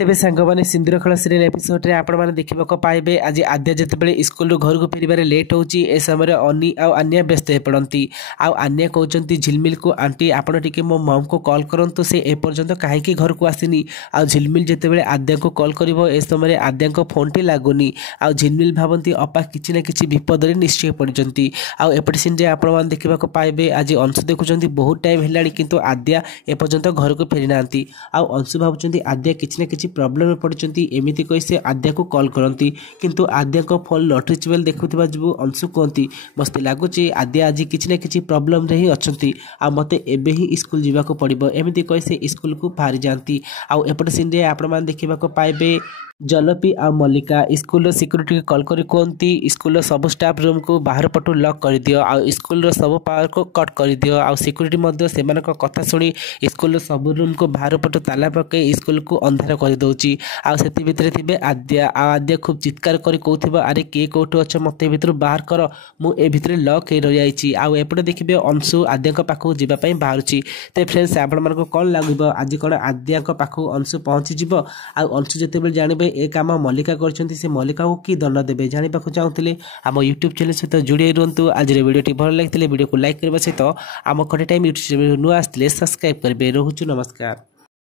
तेबे सांगमाने सिंदूर खेल serial episode रे आपण माने देखिबाको पाइबे आज आद्या जतेबेले स्कूल घर को फेरिबारे लेट होची ए समय अनी आ अन्या व्यस्त हे पड़ती आन्या कहते झिलमिल को आंटी आपण टिके मो मम को कॉल करंतु से ए पर्यंत कहीं घर को आसीनी आ झिलमिल जतेबेले आद्या को कॉल करिवो ए समय आद्या को फोन टी लागुनी आ झिलमिल भावंती अपा किछि ना किछि विपद रे निश्चय पड़िजंती आ एपट सीन रे आपण माने देखिबाको पाइबे आज अंशु देखुचंती बहुत टाइम हेलानी किंतु आद्या ए पर्यंत घर को फेरि नांती आ अंशु भावुचंती आद्या किछि ना किछि प्रॉब्लम में पड़ती एमती कही से आद्या को कॉल करती किंतु आद्या को फोन लॉटरी चिवेल देखुवा जो अंशु कहती मस्ते लगुच आद्या आज किसी ना किसी प्रॉब्लम रे ही अच्छी आ मते एबे ही स्कूल जावाक पड़ो एमती कही से स्कूल को बाहरी जाती आउ एपट सीन रे आपण मान देखा पाइबे जलपी आ मल्लिका स्कूल सिक्यूरीटी कॉल कर कहती स्कूल सब स्टाफ रूम को बाहर पटू लॉक कर दियो आ स्कूल सब पावर को कट कर दियो आ सिक्यूरीटी से कथा शुणी स्कूल सब रूम को बाहर पटू ताला पके स्कूल को अंधार कर दौची आती भितर थे आद्या आद्या खूब चित्कार कर कहूब अरे किए कौटू अच्छे मत भर बाहर कर मुझे भितर लॉक हो रही जाइए आपटे देखिए अंशु आद्या पाखक जावाई बाहर तो फ्रेंड्स आपण कौन लगे आज कौन आद्या पाखक अंशु पहुँची अंशु जिते जानवे ए काम मल्लिका कर मल्लिका को कि दंड देवे जानवा चाहूँगे आम यूट्यूब चैनल सहित जोड़े रुहतु आज वीडियो भल लगी वीडियो को लाइक करने सहित आम खटे टाइम यूट्यूब चैनल नुआ आसते सब्सक्राइब करेंगे। रोचु नमस्कार।